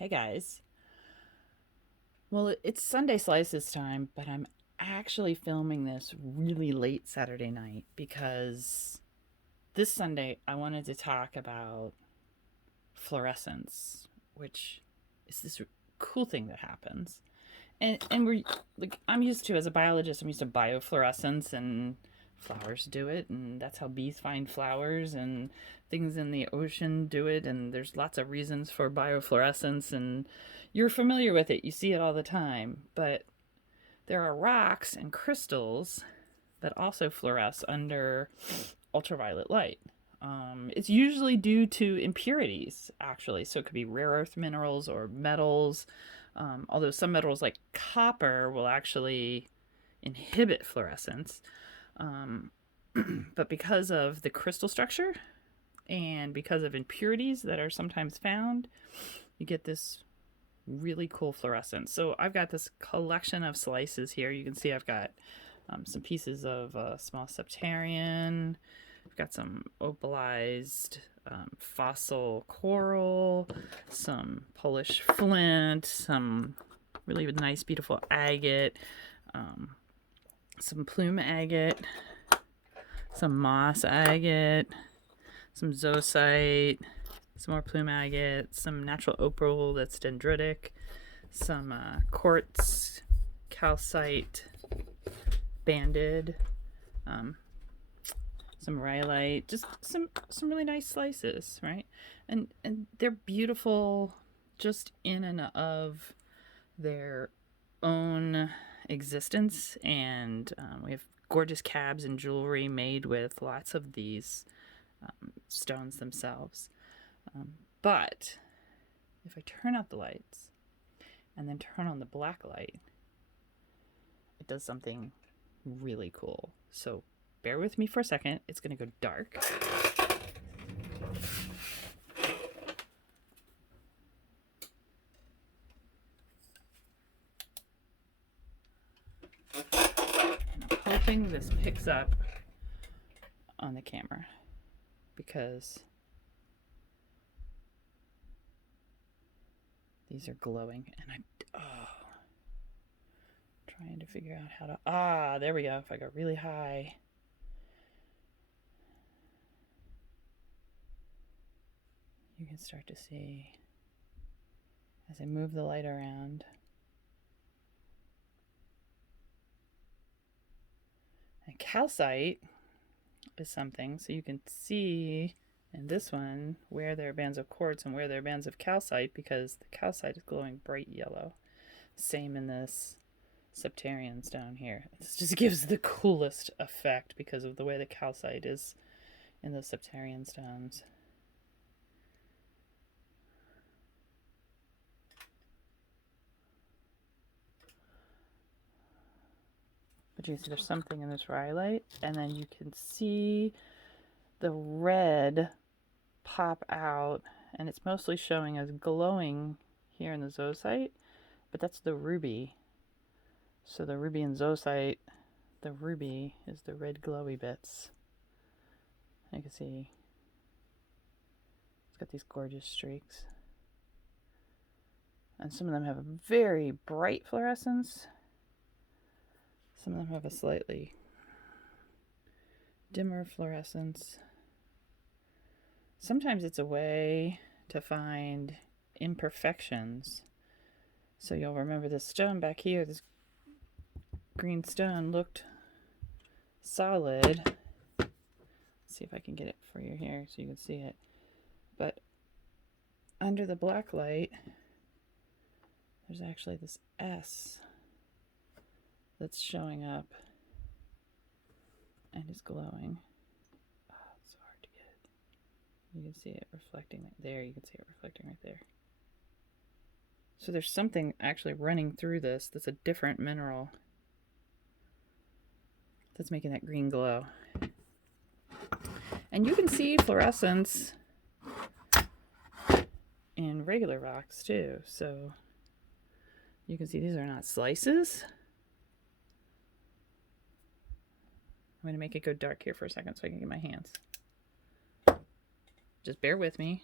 Hey guys. Well, it's Sunday Slices time, but I'm actually filming this really late Saturday night because this Sunday I wanted to talk about fluorescence, which is this cool thing that happens. And we're like I'm used to as a biologist, I'm used to biofluorescence and flowers do it, and that's how bees find flowers, and things in the ocean do it, and there's lots of reasons for biofluorescence, and you're familiar with it. You see it all the time. But there are rocks and crystals that also fluoresce under ultraviolet light. It's usually due to impurities, actually. So it could be rare earth minerals or metals. Although some metals like copper will actually inhibit fluorescence. Um, but because of the crystal structure and because of impurities that are sometimes found, you get this really cool fluorescence. So I've got this collection of slices here. You can see I've got some pieces of small septarian. I've got some opalized fossil coral, some Polish flint, some really nice, beautiful agate, um, some plume agate, some moss agate, some zoisite, some more plume agate, some natural opal that's dendritic, some quartz, calcite, banded, um, some rhyolite, just some really nice slices, right? And they're beautiful just in and of their own existence, and we have gorgeous cabs and jewelry made with lots of these stones themselves. But if I turn out the lights and then turn on the black light, it does something really cool. So bear with me for a second. It's going to go dark. And I'm hoping this picks up on the camera because these are glowing, and trying to figure out how to, there we go. If I go really high, you can start to see as I move the light around. And calcite is something, so you can see in this one where there are bands of quartz and where there are bands of calcite, because the calcite is glowing bright yellow. Same in this septarians down here. This just gives the coolest effect because of the way the calcite is in the septarian stones. But you see there's something in this rhyolite, and then you can see the red pop out, and it's mostly showing as glowing here in the zoisite, but that's the ruby. So the ruby and zoisite, the ruby is the red glowy bits. You can see it's got these gorgeous streaks. And some of them have a very bright fluorescence. Some of them have a slightly dimmer fluorescence. Sometimes it's a way to find imperfections. So you'll remember this stone back here, this green stone looked solid. Let's see if I can get it for you here so you can see it. But under the black light, there's actually this S that's showing up and is glowing. Oh, it's so hard to get. You can see it reflecting right there. You can see it reflecting right there. So there's something actually running through this that's a different mineral that's making that green glow. And you can see fluorescence in regular rocks too. So you can see these are not slices. I'm going to make it go dark here for a second so I can get my hands. Just bear with me.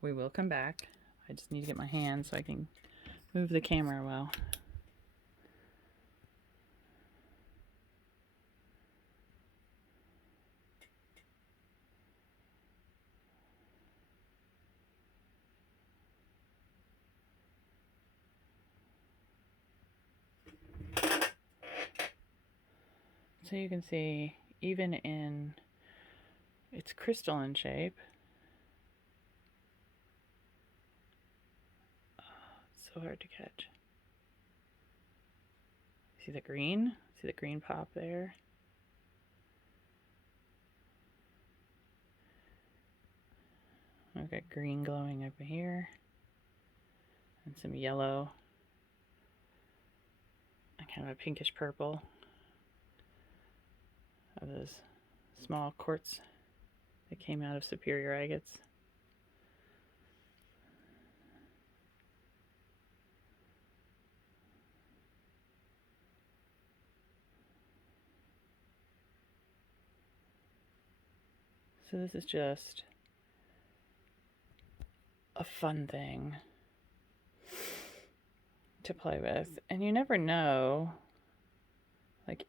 We will come back. I just need to get my hand so I can move the camera well. So you can see, even in its crystalline shape, it's so hard to catch. See the green? See the green pop there? I've got green glowing over here, and some yellow, and kind of a pinkish purple of those small quartz that came out of superior agates. So this is just a fun thing to play with, and you never know, like,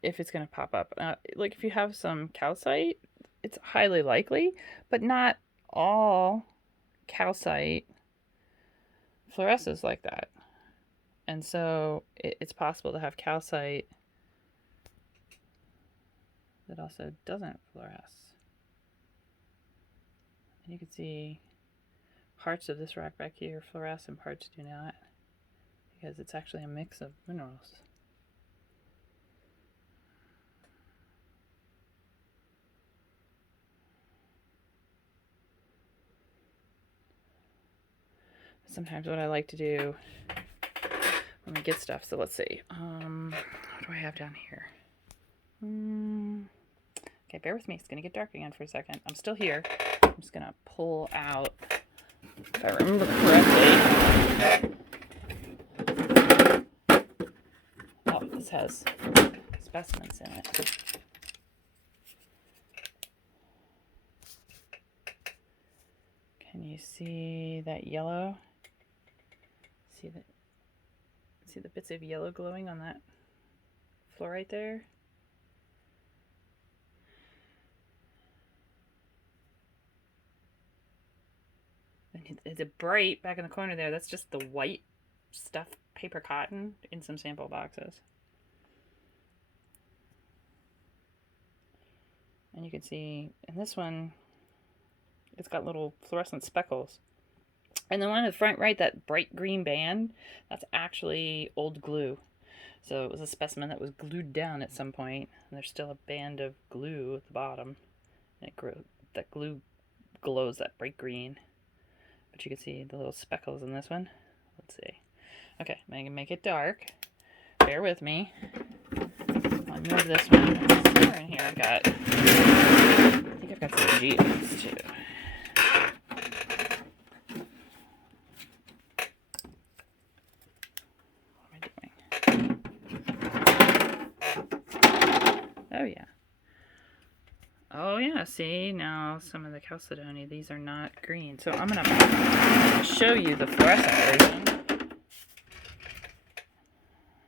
if it's going to pop up. Like, if you have some calcite, it's highly likely, but not all calcite fluoresces like that. And so it's possible to have calcite that also doesn't fluoresce. And you can see parts of this rock back here fluoresce and parts do not, because it's actually a mix of minerals. Sometimes what I like to do when we get stuff, so let's see, what do I have down here? Okay, bear with me, it's gonna get dark again for a second. I'm still here. I'm just gonna pull out, if I remember correctly. Oh, this has specimens in it. Can you see that yellow? See the bits of yellow glowing on that fluorite there? And it's a bright back in the corner there. That's just the white stuffed paper cotton in some sample boxes. And you can see in this one, it's got little fluorescent speckles. And the one in the front right, that bright green band, that's actually old glue. So it was a specimen that was glued down at some point, and there's still a band of glue at the bottom. And that glue glows that bright green. But you can see the little speckles in this one. Let's see. Okay, I'm gonna make it dark. Bear with me. I'll move this one. Somewhere in here I think I've got some geodes too. Oh yeah, see, now some of the chalcedony, these are not green. So I'm going to show you the fluorescent version.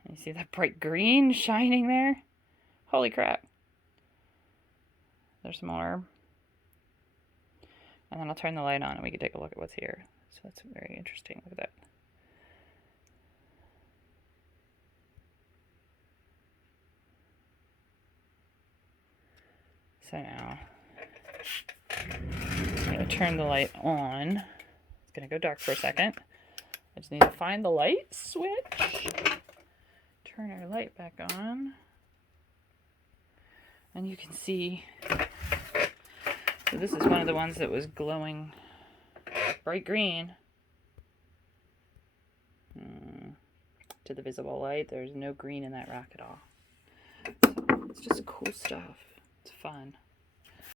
You see that bright green shining there? Holy crap. There's more. And then I'll turn the light on and we can take a look at what's here. So that's very interesting. Look at that. So now, I'm going to turn the light on. It's going to go dark for a second. I just need to find the light switch. Turn our light back on. And you can see, so this is one of the ones that was glowing bright green. To the visible light, there's no green in that rock at all. So it's just cool stuff. It's fun.